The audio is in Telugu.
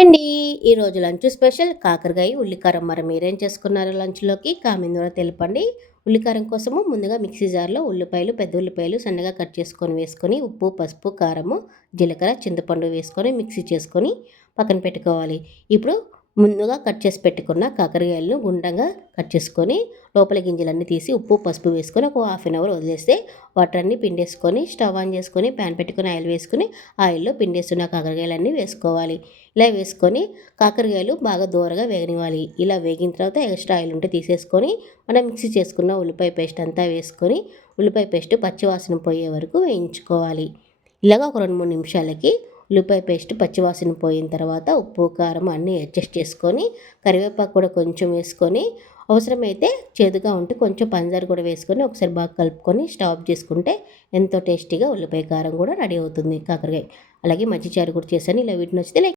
హాయ్ అండి. ఈరోజు లంచ్ స్పెషల్ కాకరకాయ ఉల్లికారం. మరి మీరేం చేసుకున్నారు లంచ్‌లోకి? కామెంట్ ద్వారా తెలపండి. ఉల్లికారం కోసము ముందుగా మిక్సీ జార్‌లో ఉల్లిపాయలు, పెద్ద ఉల్లిపాయలు సన్నగా కట్ చేసుకొని వేసుకొని, ఉప్పు, పసుపు, కారము, జీలకర్ర, చింతపండు వేసుకొని మిక్సీ చేసుకొని పక్కన పెట్టుకోవాలి. ఇప్పుడు ముందుగా కట్ చేసి పెట్టుకున్న కాకరకాయలను గుండ్రంగా కట్ చేసుకొని, లోపల గింజలన్నీ తీసి ఉప్పు, పసుపు వేసుకొని ఒక హాఫ్ అన్ అవర్ వదిలేస్తే వాటర్ అన్నీ పిండేసుకొని స్టవ్ ఆన్ చేసుకొని ప్యాన్ పెట్టుకొని ఆయిల్ వేసుకొని ఆయిల్‌లో పిండేసున్న కాకరకాయలన్నీ వేసుకోవాలి. ఇలా వేసుకొని కాకరకాయలు బాగా దోరగా వేగనివ్వాలి. ఇలా వేగిన తర్వాత ఎక్స్ట్రా ఆయిల్ ఉంటే తీసేసుకొని మనం మిక్సీ చేసుకున్న ఉల్లిపాయ పేస్ట్ అంతా వేసుకొని ఉల్లిపాయ పేస్ట్ పచ్చివాసన పోయే వరకు వేయించుకోవాలి. ఇలాగ ఒక 2, 3 నిమిషాలకి ఉల్లిపాయ పేస్ట్ పచ్చివాసన పోయిన తర్వాత ఉప్పు, కారం అన్నీ అడ్జస్ట్ చేసుకొని కరివేపాకు కూడా కొంచెం వేసుకొని అవసరమైతే చేదుగా ఉంటే కొంచెం పంచదార కూడా వేసుకొని ఒకసారి బాగా కలుపుకొని స్టవ్ ఆఫ్ చేసుకుంటే ఎంతో టేస్టీగా ఉల్లిపాయ కారం కూడా రెడీ అవుతుంది కాకరకాయ. అలాగే మజ్జిగ చారు కూడా చేశాను. ఇలా వీటిని నచ్చితే లైక్